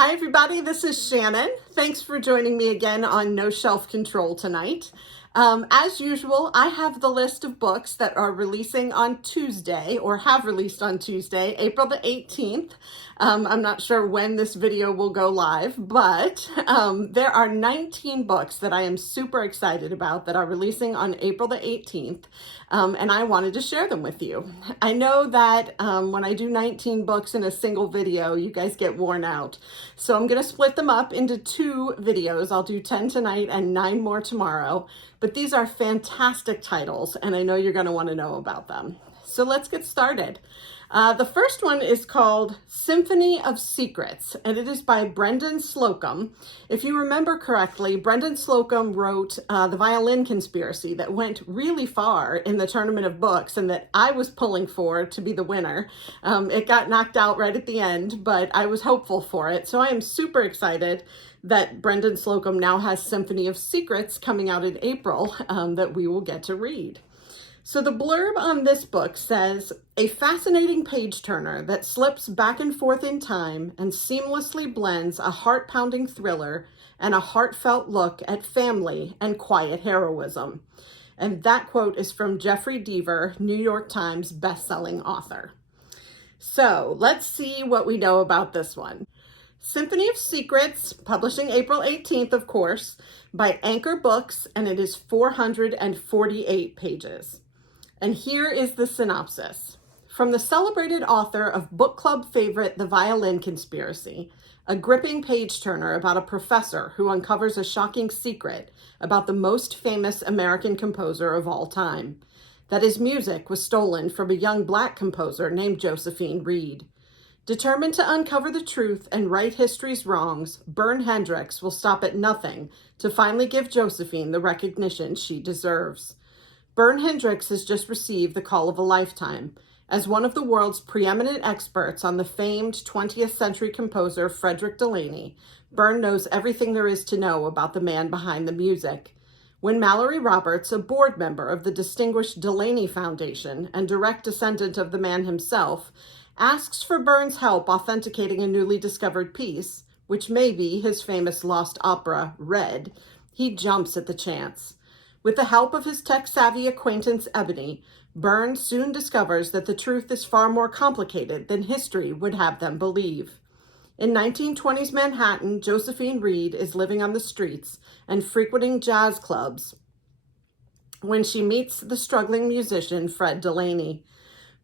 Hi everybody, this is Shannon. Thanks for joining me again on No Shelf Control tonight. As usual, I have the list of books that are releasing on Tuesday, or have released on Tuesday, April the 18th. I'm not sure when this video will go live, but there are 19 books that I am super excited about that are releasing on April the 18th, and I wanted to share them with you. I know that when I do 19 books in a single video, you guys get worn out. So I'm going to split them up into 2 videos. I'll do 10 tonight and 9 more tomorrow. But these are fantastic titles, and I know you're going to want to know about them. So let's get started. The first one is called Symphony of Secrets, and it is by Brendan Slocum. If you remember correctly, Brendan Slocum wrote The Violin Conspiracy that went really far in the tournament of books and that I was pulling for to be the winner. It got knocked out right at the end, but I was hopeful for it. So I am super excited that Brendan Slocum now has Symphony of Secrets coming out in April that we will get to read. So the blurb on this book says, a fascinating page turner that slips back and forth in time and seamlessly blends a heart-pounding thriller and a heartfelt look at family and quiet heroism. And that quote is from Jeffrey Deaver, New York Times bestselling author. So let's see what we know about this one. Symphony of Secrets, publishing April 18th, of course, by Anchor Books, and it is 448 pages. And here is the synopsis. From the celebrated author of book club favorite The Violin Conspiracy, a gripping page-turner about a professor who uncovers a shocking secret about the most famous American composer of all time, that his music was stolen from a young Black composer named Josephine Reed. Determined to uncover the truth and right history's wrongs, Bern Hendricks will stop at nothing to finally give Josephine the recognition she deserves. Bern Hendricks has just received the call of a lifetime. As one of the world's preeminent experts on the famed 20th century composer Frederick Delaney, Bern knows everything there is to know about the man behind the music. When Mallory Roberts, a board member of the distinguished Delaney Foundation and direct descendant of the man himself, asks for Bern's help authenticating a newly discovered piece, which may be his famous lost opera, Red, he jumps at the chance. With the help of his tech-savvy acquaintance Ebony, Bern soon discovers that the truth is far more complicated than history would have them believe. In 1920s Manhattan, Josephine Reed is living on the streets and frequenting jazz clubs when she meets the struggling musician Fred Delaney.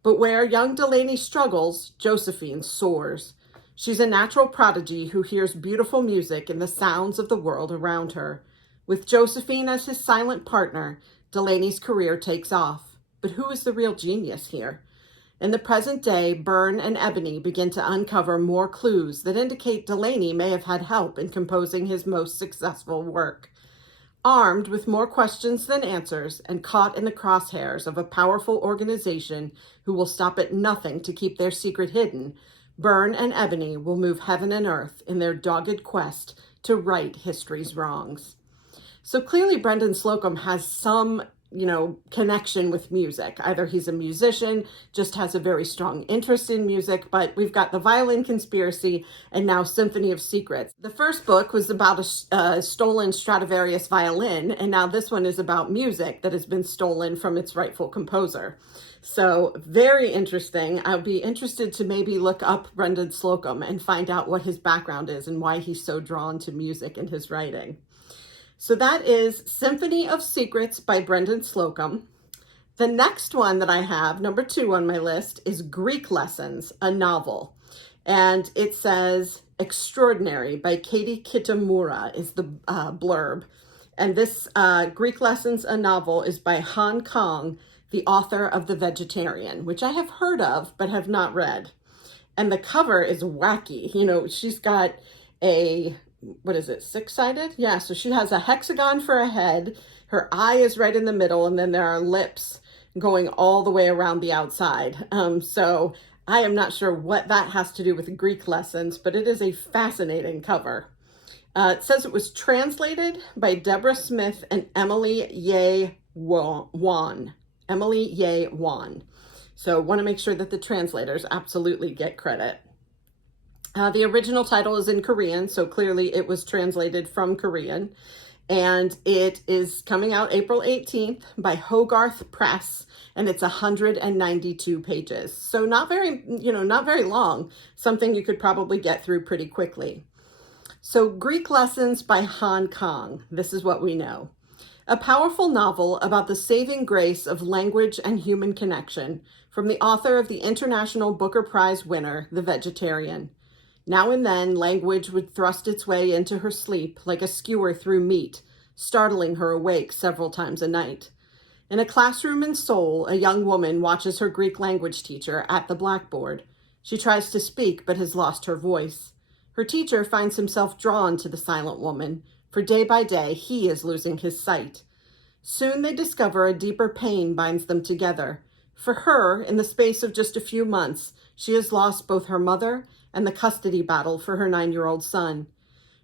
But where young Delaney struggles, Josephine soars. She's a natural prodigy who hears beautiful music in the sounds of the world around her. With Josephine as his silent partner, Delaney's career takes off. But who is the real genius here? In the present day, Bern and Ebony begin to uncover more clues that indicate Delaney may have had help in composing his most successful work. Armed with more questions than answers and caught in the crosshairs of a powerful organization who will stop at nothing to keep their secret hidden, Bern and Ebony will move heaven and earth in their dogged quest to right history's wrongs. So clearly Brendan Slocum has some, connection with music. Either he's a musician, just has a very strong interest in music, but we've got The Violin Conspiracy and now Symphony of Secrets. The first book was about a stolen Stradivarius violin, and now this one is about music that has been stolen from its rightful composer. So very interesting. I'll be interested to maybe look up Brendan Slocum and find out what his background is and why he's so drawn to music in his writing. So that is Symphony of Secrets by Brendan Slocum. The next one that I have, number 2 on my list, is Greek Lessons, a novel. And it says Extraordinary by Katie Kitamura is the blurb. And this Greek Lessons, a novel, is by Han Kang, the author of The Vegetarian, which I have heard of but have not read. And the cover is wacky. She's got a... what is it, 6-sided? Yeah, so she has a hexagon for a head, her eye is right in the middle, and then there are lips going all the way around the outside. So I am not sure what that has to do with Greek lessons, but it is a fascinating cover. It says it was translated by Deborah Smith and Emily Ye Wan. Emily Ye Wan. So want to make sure that the translators absolutely get credit. The original title is in Korean, so clearly it was translated from Korean. And it is coming out April 18th by Hogarth Press, and it's 192 pages. So not very long, something you could probably get through pretty quickly. So Greek Lessons by Han Kang. This is what we know. A powerful novel about the saving grace of language and human connection from the author of the International Booker Prize winner, The Vegetarian. Now and then, language would thrust its way into her sleep like a skewer through meat, startling her awake several times a night. In a classroom in Seoul, a young woman watches her Greek language teacher at the blackboard. She tries to speak, but has lost her voice. Her teacher finds himself drawn to the silent woman, for day by day, he is losing his sight. Soon they discover a deeper pain binds them together. For her, in the space of just a few months, she has lost both her mother and the custody battle for her 9-year-old son.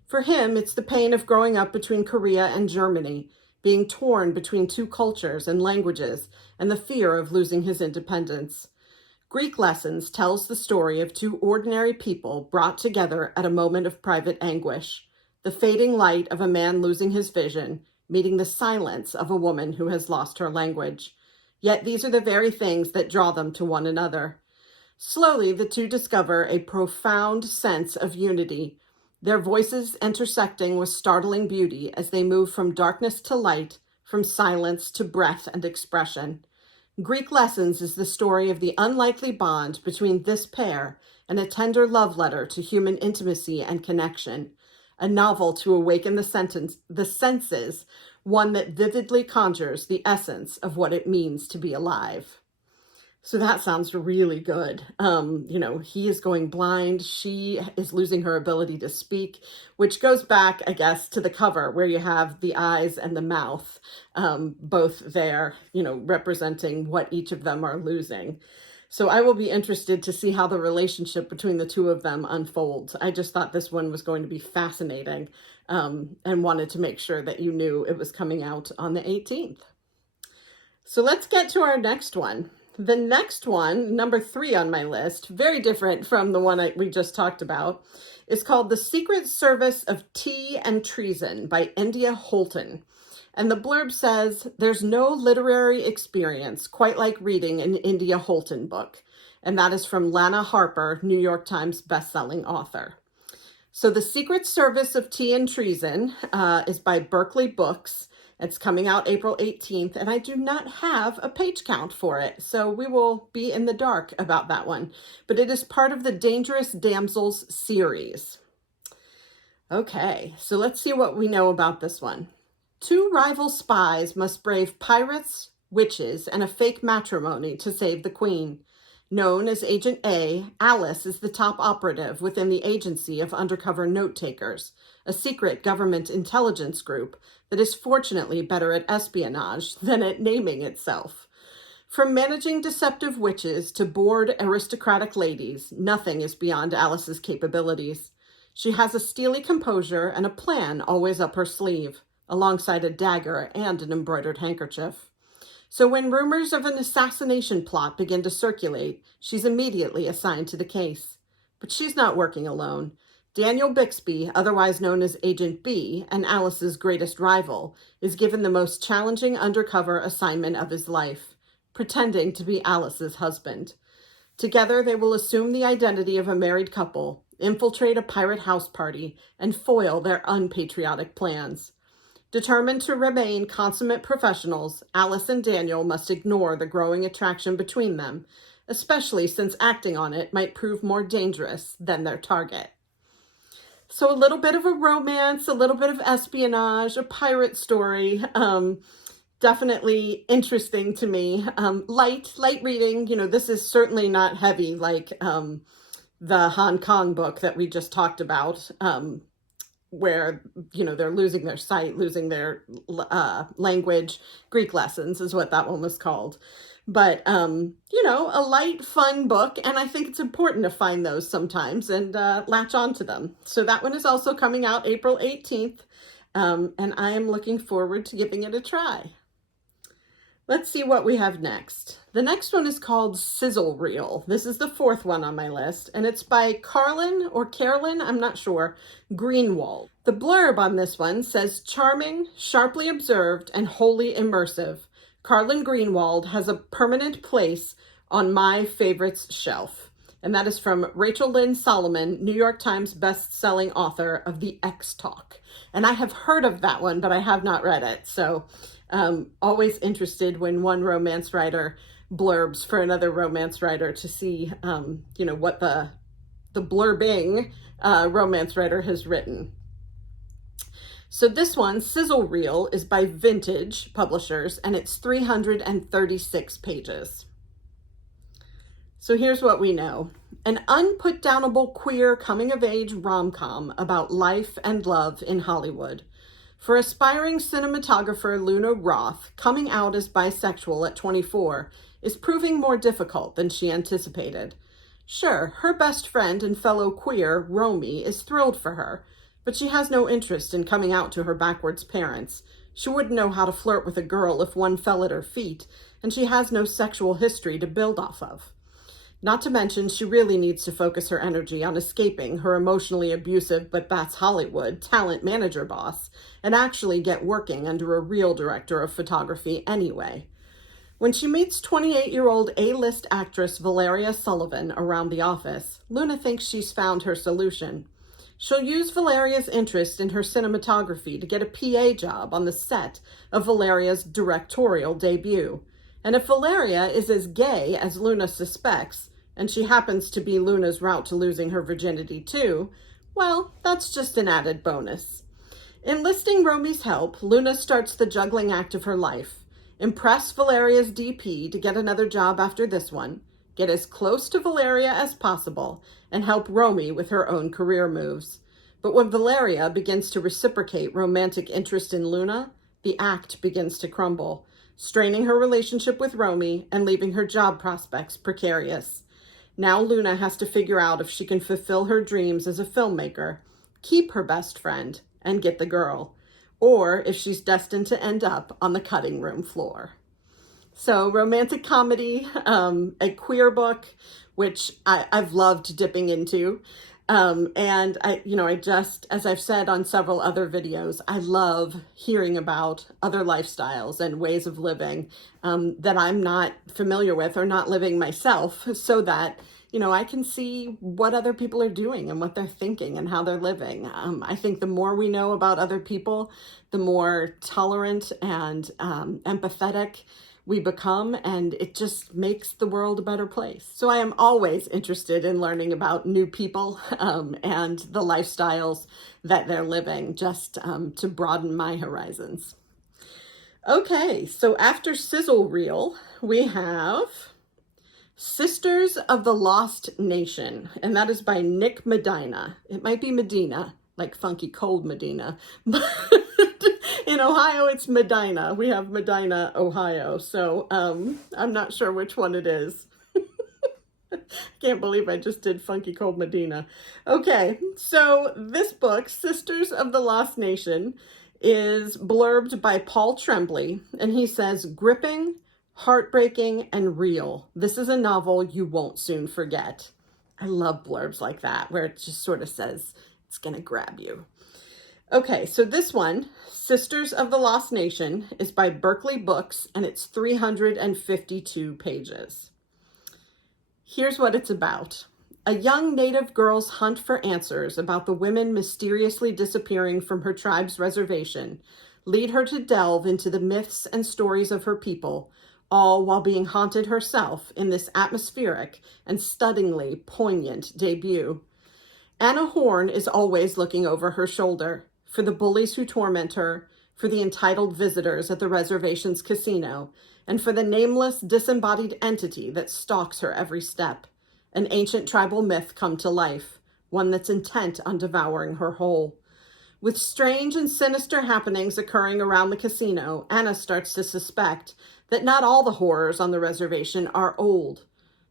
For him, it's the pain of growing up between Korea and Germany, being torn between two cultures and languages, and the fear of losing his independence. Greek Lessons tells the story of two ordinary people brought together at a moment of private anguish, the fading light of a man losing his vision, meeting the silence of a woman who has lost her language. Yet these are the very things that draw them to one another. Slowly, the two discover a profound sense of unity, their voices intersecting with startling beauty as they move from darkness to light, from silence to breath and expression. Greek Lessons is the story of the unlikely bond between this pair and a tender love letter to human intimacy and connection, a novel to awaken the senses, one that vividly conjures the essence of what it means to be alive. So that sounds really good. He is going blind. She is losing her ability to speak, which goes back, I guess, to the cover where you have the eyes and the mouth, both there, representing what each of them are losing. So I will be interested to see how the relationship between the two of them unfolds. I just thought this one was going to be fascinating, and wanted to make sure that you knew it was coming out on the 18th. So let's get to our next one. The next one, number 3 on my list, very different from the one we just talked about, is called The Secret Service of Tea and Treason by India Holton. And the blurb says, there's no literary experience quite like reading an India Holton book. And that is from Lana Harper, New York Times bestselling author. So The Secret Service of Tea and Treason is by Berkeley Books. It's coming out April 18th, and I do not have a page count for it, so we will be in the dark about that one. But it is part of the Dangerous Damsels series. Okay, so let's see what we know about this one. 2 rival spies must brave pirates, witches, and a fake matrimony to save the queen. Known as Agent A, Alice is the top operative within the Agency of Undercover Note-Takers, a secret government intelligence group that is fortunately better at espionage than at naming itself. From managing deceptive witches to bored aristocratic ladies, nothing is beyond Alice's capabilities. She has a steely composure and a plan always up her sleeve, alongside a dagger and an embroidered handkerchief. So when rumors of an assassination plot begin to circulate, she's immediately assigned to the case. But she's not working alone. Daniel Bixby, otherwise known as Agent B, and Alice's greatest rival, is given the most challenging undercover assignment of his life, pretending to be Alice's husband. Together, they will assume the identity of a married couple, infiltrate a pirate house party, and foil their unpatriotic plans. Determined to remain consummate professionals, Alice and Daniel must ignore the growing attraction between them, especially since acting on it might prove more dangerous than their target. So a little bit of a romance, a little bit of espionage, a pirate story, definitely interesting to me. Light reading, this is certainly not heavy like the Hong Kong book that we just talked about, where, they're losing their sight, losing their language. Greek Lessons is what that one was called. But, a light, fun book, and I think it's important to find those sometimes and latch on to them. So that one is also coming out April 18th, and I am looking forward to giving it a try. Let's see what we have next. The next one is called Sizzle Reel. This is the fourth one on my list, and it's by Carolyn, I'm not sure, Greenwald. The blurb on this one says, charming, sharply observed, and wholly immersive. Carolyn Greenwald has a permanent place on my favorites shelf. And that is from Rachel Lynn Solomon, New York Times best-selling author of The X Talk. And I have heard of that one, but I have not read it. So always interested when one romance writer blurbs for another romance writer to see, what the blurbing romance writer has written. So this one, Sizzle Reel, is by Vintage Publishers, and it's 336 pages. So here's what we know. An unputdownable queer coming-of-age rom-com about life and love in Hollywood. For aspiring cinematographer Luna Roth, coming out as bisexual at 24 is proving more difficult than she anticipated. Sure, her best friend and fellow queer, Romy, is thrilled for her, but she has no interest in coming out to her backwards parents. She wouldn't know how to flirt with a girl if one fell at her feet, and she has no sexual history to build off of. Not to mention, she really needs to focus her energy on escaping her emotionally abusive, but that's Hollywood, talent manager boss, and actually get working under a real director of photography anyway. When she meets 28-year-old A-list actress Valeria Sullivan around the office, Luna thinks she's found her solution. She'll use Valeria's interest in her cinematography to get a PA job on the set of Valeria's directorial debut. And if Valeria is as gay as Luna suspects, and she happens to be Luna's route to losing her virginity too, well, that's just an added bonus. Enlisting Romy's help, Luna starts the juggling act of her life. Impress Valeria's DP to get another job after this one, get as close to Valeria as possible, and help Romy with her own career moves. But when Valeria begins to reciprocate romantic interest in Luna, the act begins to crumble, straining her relationship with Romy and leaving her job prospects precarious. Now Luna has to figure out if she can fulfill her dreams as a filmmaker, keep her best friend, and get the girl, or if she's destined to end up on the cutting room floor. So romantic comedy, a queer book, which I've loved dipping into. And I just, as I've said on several other videos, I love hearing about other lifestyles and ways of living that I'm not familiar with or not living myself, so that, I can see what other people are doing and what they're thinking and how they're living. I think the more we know about other people, the more tolerant and empathetic we become, and it just makes the world a better place. So I am always interested in learning about new people and the lifestyles that they're living, just to broaden my horizons. Okay, so after Sizzle Reel, we have Sisters of the Lost Nation, and that is by Nick Medina. It might be Medina, like funky cold Medina, but in Ohio, it's Medina. We have Medina, Ohio. So I'm not sure which one it is. Can't believe I just did funky cold Medina. Okay, so this book, Sisters of the Lost Nation, is blurbed by Paul Tremblay, and he says, gripping, heartbreaking, and real. This is a novel you won't soon forget. I love blurbs like that, where it just sort of says it's going to grab you. Okay, so this one, Sisters of the Lost Nation, is by Berkeley Books, and it's 352 pages. Here's what it's about. A young native girl's hunt for answers about the women mysteriously disappearing from her tribe's reservation lead her to delve into the myths and stories of her people, all while being haunted herself in this atmospheric and stunningly poignant debut. Anna Horn is always looking over her shoulder, for the bullies who torment her, for the entitled visitors at the reservation's casino, and for the nameless, disembodied entity that stalks her every step. An ancient tribal myth come to life, one that's intent on devouring her whole. With strange and sinister happenings occurring around the casino, Anna starts to suspect that not all the horrors on the reservation are old.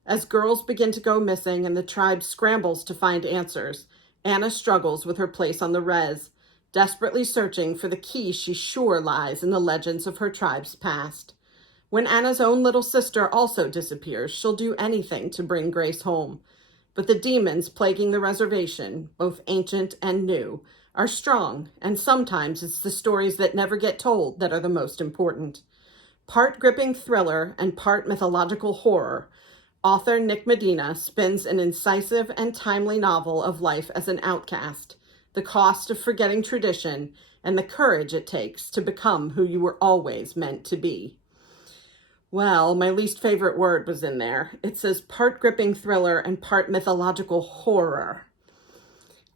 As girls begin to go missing and the tribe scrambles to find answers, Anna struggles with her place on the res, desperately searching for the key she's sure lies in the legends of her tribe's past. When Anna's own little sister also disappears, she'll do anything to bring Grace home. But the demons plaguing the reservation, both ancient and new, are strong, and sometimes it's the stories that never get told that are the most important. Part gripping thriller and part mythological horror, author Nick Medina spins an incisive and timely novel of life as an outcast, the cost of forgetting tradition, and the courage it takes to become who you were always meant to be. Well, my least favorite word was in there. It says part gripping thriller and part mythological horror.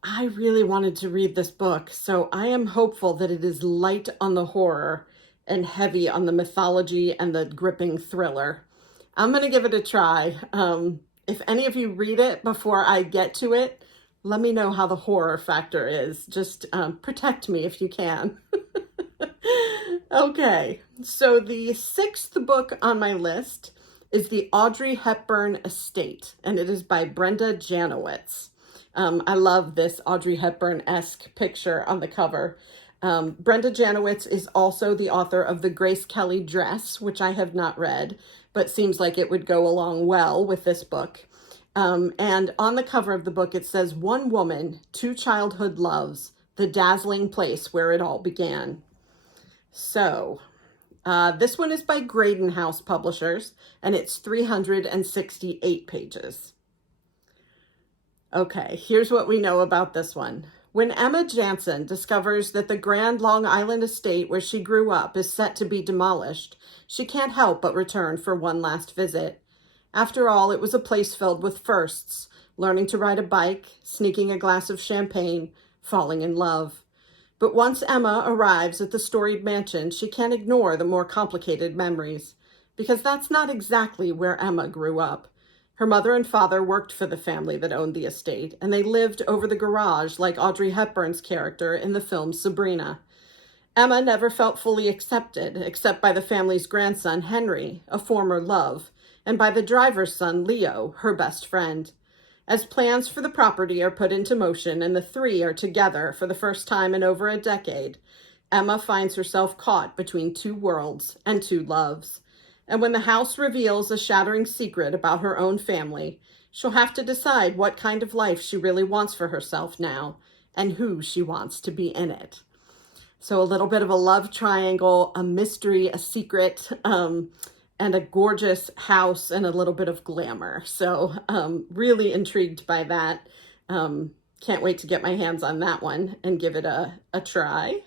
I really wanted to read this book, so I am hopeful that it is light on the horror and heavy on the mythology and the gripping thriller. I'm going to give it a try. If any of you read it before I get to it, let me know how the horror factor is. Just protect me if you can. Okay, so the sixth book on my list is the Audrey Hepburn Estate, and it is by Brenda Janowitz. I love this Audrey Hepburn-esque picture on the cover. Brenda Janowitz is also the author of The Grace Kelly Dress, which I have not read, but seems like it would go along well with this book. And on the cover of the book, it says, "One woman, two childhood loves, the dazzling place where it all began." So, this one is by Graydon House Publishers, and it's 368 pages. Okay, here's what we know about this one. When Emma Jansen discovers that the grand Long Island estate where she grew up is set to be demolished, she can't help but return for one last visit. After all, it was a place filled with firsts, learning to ride a bike, sneaking a glass of champagne, falling in love. But once Emma arrives at the storied mansion, she can't ignore the more complicated memories, because that's not exactly where Emma grew up. Her mother and father worked for the family that owned the estate, and they lived over the garage like Audrey Hepburn's character in the film Sabrina. Emma never felt fully accepted, except by the family's grandson, Henry, a former love, and by the driver's son, Leo, her best friend. As plans for the property are put into motion and the three are together for the first time in over a decade, Emma finds herself caught between two worlds and two loves. And when the house reveals a shattering secret about her own family, she'll have to decide what kind of life she really wants for herself now and who she wants to be in it. So a little bit of a love triangle, a mystery, a secret, and a gorgeous house and a little bit of glamour. So really intrigued by that. Can't wait to get my hands on that one and give it a try.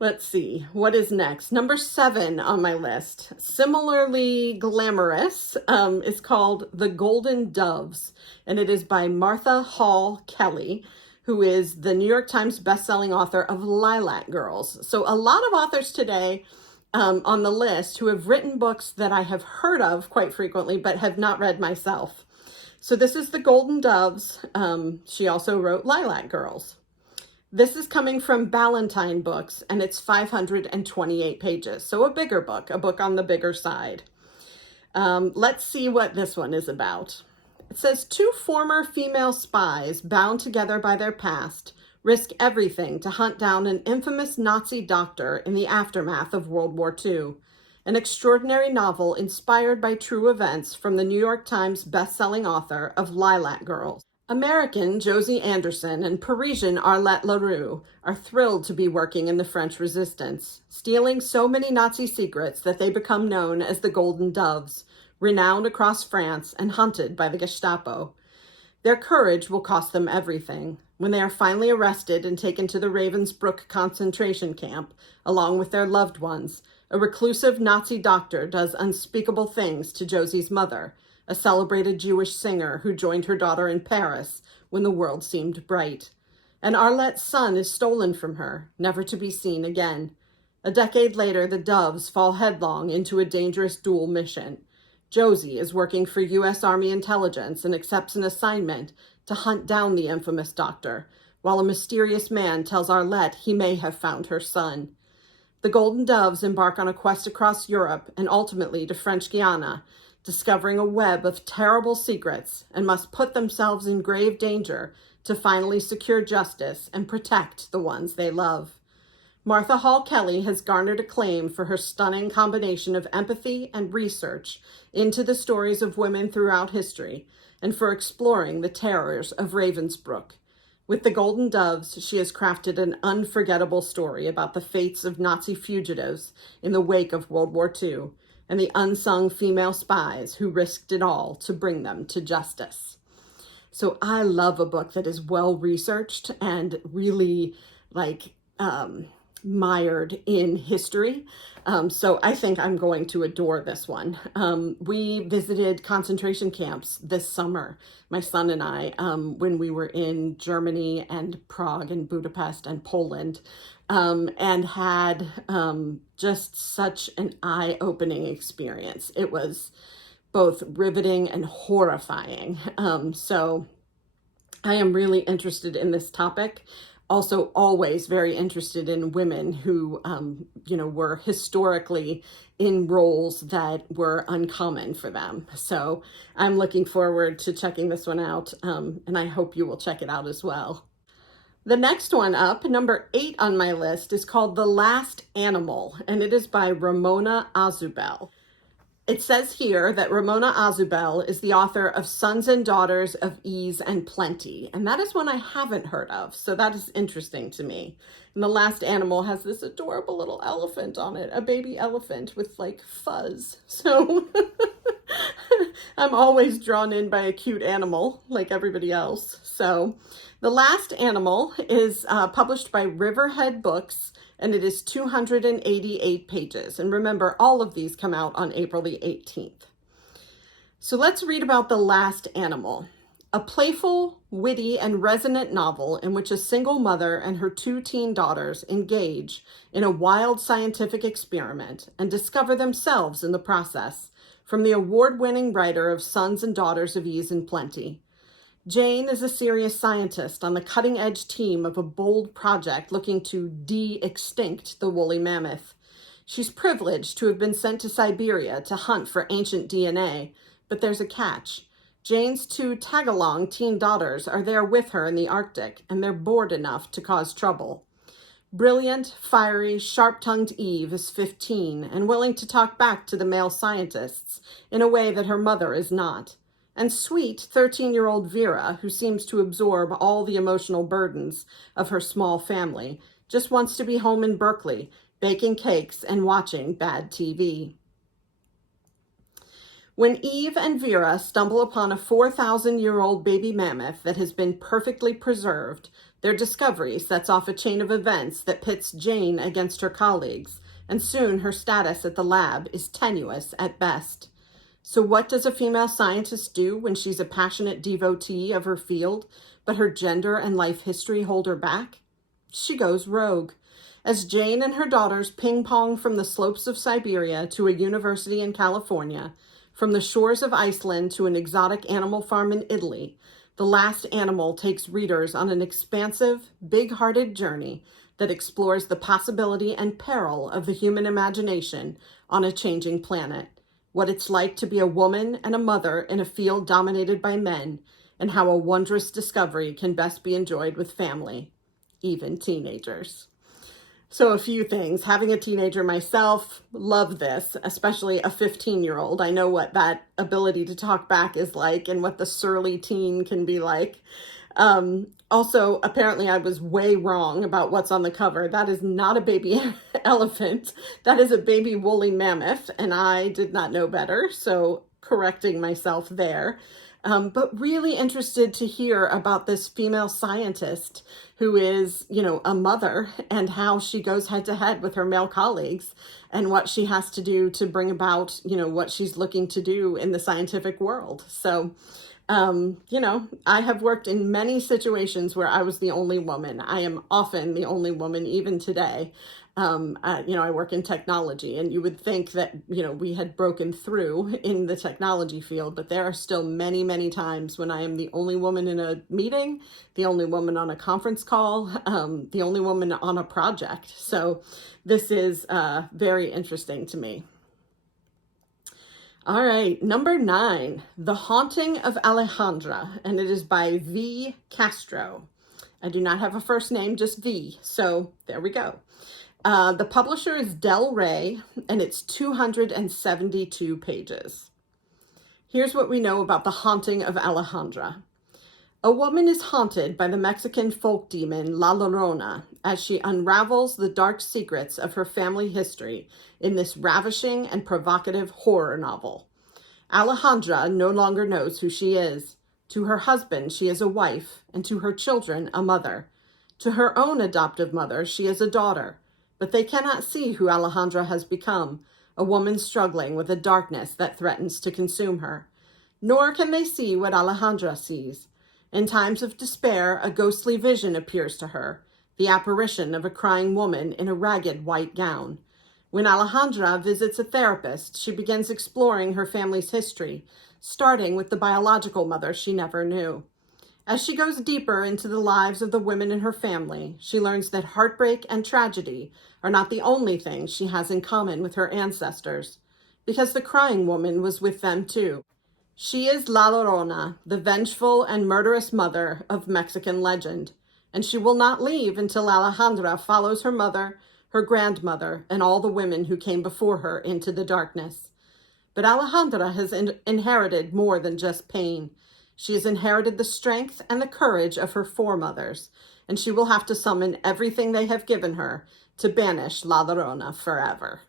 Let's see, what is next? Number 7 on my list, similarly glamorous, is called The Golden Doves, and it is by Martha Hall Kelly, who is the New York Times bestselling author of Lilac Girls. So a lot of authors today on the list who have written books that I have heard of quite frequently, but have not read myself. So this is The Golden Doves. She also wrote Lilac Girls. This is coming from Ballantine Books, and it's 528 pages. So a bigger book, a book on the bigger side. Let's see what this one is about. It says, two former female spies bound together by their past risk everything to hunt down an infamous Nazi doctor in the aftermath of World War II, an extraordinary novel inspired by true events from the New York Times bestselling author of Lilac Girls. American Josie Anderson and Parisian Arlette Leroux are thrilled to be working in the French resistance, stealing so many Nazi secrets that they become known as the Golden Doves, renowned across France and hunted by the Gestapo. Their courage will cost them everything. When they are finally arrested and taken to the Ravensbrück concentration camp, along with their loved ones, a reclusive Nazi doctor does unspeakable things to Josie's mother, a celebrated Jewish singer who joined her daughter in Paris when the world seemed bright. And Arlette's son is stolen from her, never to be seen again. A decade later, the Doves fall headlong into a dangerous dual mission. Josie is working for U.S. Army intelligence and accepts an assignment to hunt down the infamous doctor, while a mysterious man tells Arlette he may have found her son. The Golden Doves embark on a quest across Europe and ultimately to French Guiana, discovering a web of terrible secrets, and must put themselves in grave danger to finally secure justice and protect the ones they love. Martha Hall Kelly has garnered acclaim for her stunning combination of empathy and research into the stories of women throughout history, and for exploring the terrors of Ravensbrück. With The Golden Doves, she has crafted an unforgettable story about the fates of Nazi fugitives in the wake of World War II and the unsung female spies who risked it all to bring them to justice. So I love a book that is well researched and really mired in history. So I think I'm going to adore this one. We visited concentration camps this summer, my son and I, when we were in Germany and Prague and Budapest and Poland, and had just such an eye-opening experience. It was both riveting and horrifying. So I am really interested in this topic. Also always very interested in women who, were historically in roles that were uncommon for them. So I'm looking forward to checking this one out, and I hope you will check it out as well. The next one up, number 8 on my list, is called The Last Animal, and it is by Ramona Azubel. It says here that Ramona Azubel is the author of Sons and Daughters of Ease and Plenty, and that is one I haven't heard of, so that is interesting to me. And The Last Animal has this adorable little elephant on it, a baby elephant with fuzz. So I'm always drawn in by a cute animal like everybody else. So The Last Animal is published by Riverhead Books, and it is 288 pages. And remember, all of these come out on April the 18th. So let's read about The Last Animal, a playful, witty, and resonant novel in which a single mother and her 2 teen daughters engage in a wild scientific experiment and discover themselves in the process, from the award-winning writer of Sons and Daughters of Ease and Plenty. Jane is a serious scientist on the cutting-edge team of a bold project looking to de-extinct the woolly mammoth. She's privileged to have been sent to Siberia to hunt for ancient DNA, but there's a catch. Jane's 2 tag-along teen daughters are there with her in the Arctic, and they're bored enough to cause trouble. Brilliant, fiery, sharp-tongued Eve is 15 and willing to talk back to the male scientists in a way that her mother is not. And sweet 13-year-old Vera, who seems to absorb all the emotional burdens of her small family, just wants to be home in Berkeley, baking cakes and watching bad TV. When Eve and Vera stumble upon a 4,000-year-old baby mammoth that has been perfectly preserved, their discovery sets off a chain of events that pits Jane against her colleagues, and soon her status at the lab is tenuous at best. So what does a female scientist do when she's a passionate devotee of her field, but her gender and life history hold her back? She goes rogue. As Jane and her daughters ping-pong from the slopes of Siberia to a university in California, from the shores of Iceland to an exotic animal farm in Italy, The Last Animal takes readers on an expansive, big-hearted journey that explores the possibility and peril of the human imagination on a changing planet, what it's like to be a woman and a mother in a field dominated by men, and how a wondrous discovery can best be enjoyed with family, even teenagers. So a few things. Having a teenager myself, love this, especially a 15-year-old. I know what that ability to talk back is like and what the surly teen can be like. Also, apparently I was way wrong about what's on the cover. That is not a baby elephant. That is a baby woolly mammoth, and I did not know better, so correcting myself there. But really interested to hear about this female scientist who is, a mother, and how she goes head to head with her male colleagues and what she has to do to bring about, what she's looking to do in the scientific world. So, I have worked in many situations where I was the only woman. I am often the only woman, even today. I work in technology, and you would think that, we had broken through in the technology field, but there are still many, many times when I am the only woman in a meeting, the only woman on a conference call, the only woman on a project. So this is very interesting to me. All right, number 9, The Haunting of Alejandra, and it is by V. Castro. I do not have a first name, just V, so there we go. The publisher is Del Rey, and it's 272 pages. Here's what we know about the Haunting of Alejandra. A woman is haunted by the Mexican folk demon La Llorona as she unravels the dark secrets of her family history in this ravishing and provocative horror novel. Alejandra no longer knows who she is. To her husband, she is a wife, and to her children, a mother. To her own adoptive mother, she is a daughter. But they cannot see who Alejandra has become, a woman struggling with a darkness that threatens to consume her. Nor can they see what Alejandra sees. In times of despair, a ghostly vision appears to her, the apparition of a crying woman in a ragged white gown. When Alejandra visits a therapist, she begins exploring her family's history, starting with the biological mother she never knew. As she goes deeper into the lives of the women in her family, she learns that heartbreak and tragedy are not the only things she has in common with her ancestors, because the crying woman was with them too. She is La Llorona, the vengeful and murderous mother of Mexican legend, and she will not leave until Alejandra follows her mother, her grandmother, and all the women who came before her into the darkness. But Alejandra has inherited more than just pain. She has inherited the strength and the courage of her foremothers, and she will have to summon everything they have given her to banish La Llorona forever.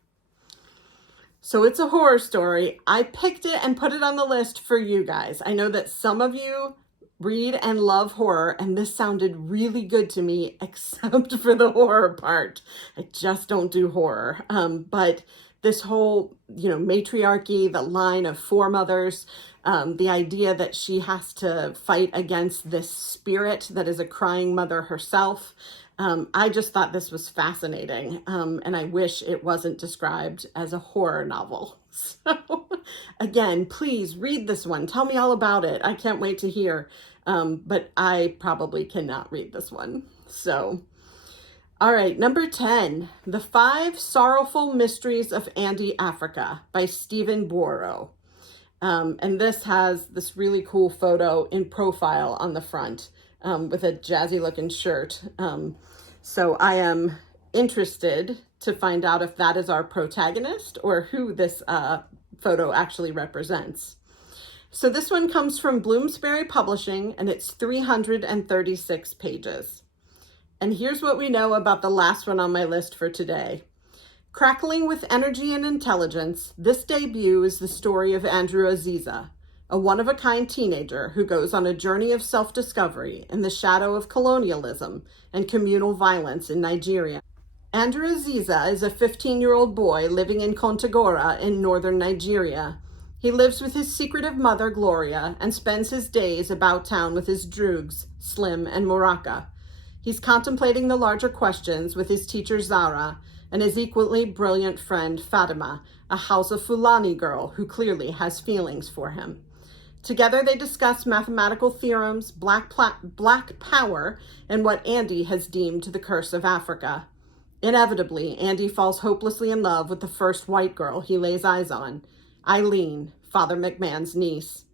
So it's a horror story. I picked it and put it on the list for you guys. I know that some of you read and love horror, and this sounded really good to me, except for the horror part. I just don't do horror. But this whole, matriarchy, the line of foremothers, the idea that she has to fight against this spirit that is a crying mother herself. I just thought this was fascinating, and I wish it wasn't described as a horror novel. So, again, please read this one. Tell me all about it. I can't wait to hear, but I probably cannot read this one. So, all right, number 10, The 5 Sorrowful Mysteries of Andy Africa by Stephen Buoro. And this has this really cool photo in profile on the front. With a jazzy looking shirt. So I am interested to find out if that is our protagonist or who this photo actually represents. So this one comes from Bloomsbury Publishing, and it's 336 pages. And here's what we know about the last one on my list for today. Crackling with energy and intelligence, this debut is the story of Andrew Aziza, a one-of-a-kind teenager who goes on a journey of self-discovery in the shadow of colonialism and communal violence in Nigeria. Andrew Aziza is a 15-year-old boy living in Kontagora in northern Nigeria. He lives with his secretive mother, Gloria, and spends his days about town with his droogs, Slim and Moraka. He's contemplating the larger questions with his teacher, Zara, and his equally brilliant friend, Fatima, a Hausa Fulani girl who clearly has feelings for him. Together they discuss mathematical theorems, black power, and what Andy has deemed the curse of Africa. Inevitably, Andy falls hopelessly in love with the first white girl he lays eyes on, Eileen, Father McMahon's niece.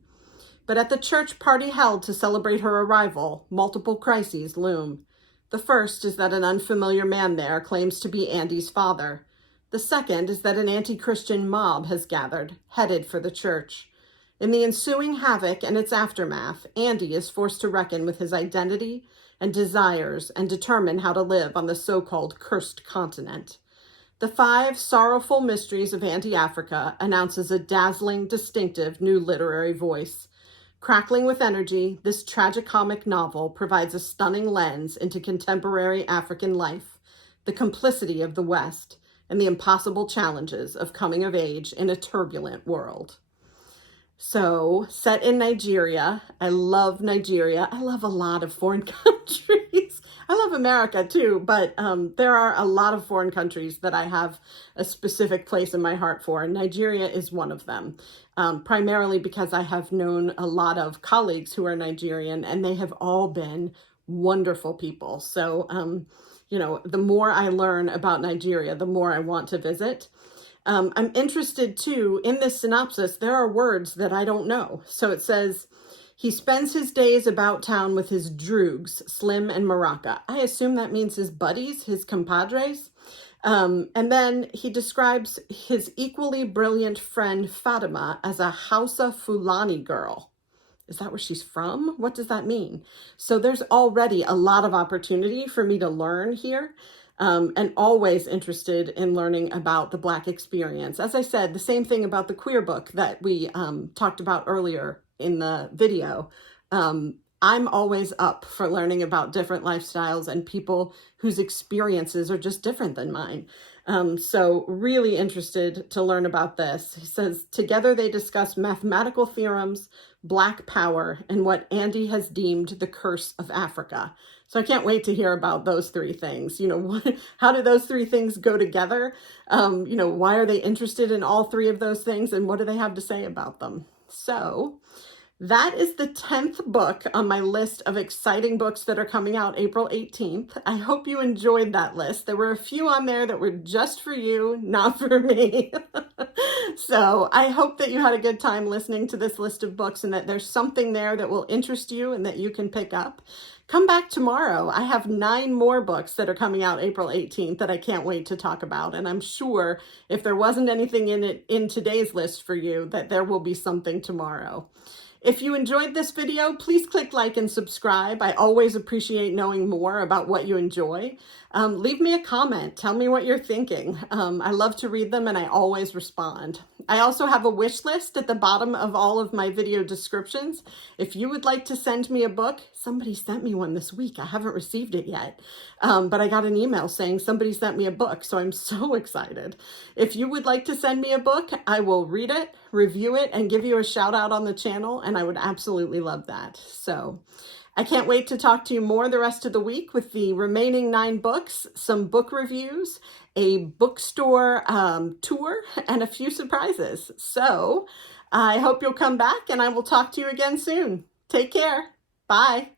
But at the church party held to celebrate her arrival, multiple crises loom. The first is that an unfamiliar man there claims to be Andy's father. The second is that an anti-Christian mob has gathered, headed for the church. In the ensuing havoc and its aftermath, Andy is forced to reckon with his identity and desires and determine how to live on the so-called cursed continent. The 5 Sorrowful Mysteries of Andy Africa announces a dazzling, distinctive new literary voice. Crackling with energy, this tragicomic novel provides a stunning lens into contemporary African life, the complicity of the West, and the impossible challenges of coming of age in a turbulent world. So, set in Nigeria. I love Nigeria. I love a lot of foreign countries. I love America too, but there are a lot of foreign countries that I have a specific place in my heart for, and Nigeria is one of them. Primarily because I have known a lot of colleagues who are Nigerian, and they have all been wonderful people. So, the more I learn about Nigeria, the more I want to visit. I'm interested too, in this synopsis, there are words that I don't know. So it says, he spends his days about town with his droogs, Slim and Moraka. I assume that means his buddies, his compadres. And then he describes his equally brilliant friend Fatima as a Hausa Fulani girl. Is that where she's from? What does that mean? So there's already a lot of opportunity for me to learn here, and always interested in learning about the Black experience. As I said, the same thing about the queer book that we talked about earlier in the video. I'm always up for learning about different lifestyles and people whose experiences are just different than mine. So really interested to learn about this. He says, together they discuss mathematical theorems, Black power, and what Andy has deemed the curse of Africa. So I can't wait to hear about those three things. You know, how do those three things go together? You know, why are they interested in all three of those things, and what do they have to say about them? So that is the 10th book on my list of exciting books that are coming out April 18th. I hope you enjoyed that list. There were a few on there that were just for you, not for me. So I hope that you had a good time listening to this list of books and that there's something there that will interest you and that you can pick up. Come back tomorrow. I have 9 more books that are coming out April 18th that I can't wait to talk about. And I'm sure if there wasn't anything in today's list for you, that there will be something tomorrow. If you enjoyed this video, please click like and subscribe. I always appreciate knowing more about what you enjoy. Leave me a comment. Tell me what you're thinking. I love to read them and I always respond. I also have a wish list at the bottom of all of my video descriptions. If you would like to send me a book, somebody sent me one this week. I haven't received it yet, but I got an email saying somebody sent me a book, so I'm so excited. If you would like to send me a book, I will read it, review it, and give you a shout out on the channel, and I would absolutely love that. So I can't wait to talk to you more the rest of the week with the remaining 9 books, some book reviews, a bookstore tour, and a few surprises. So I hope you'll come back and I will talk to you again soon. Take care. Bye.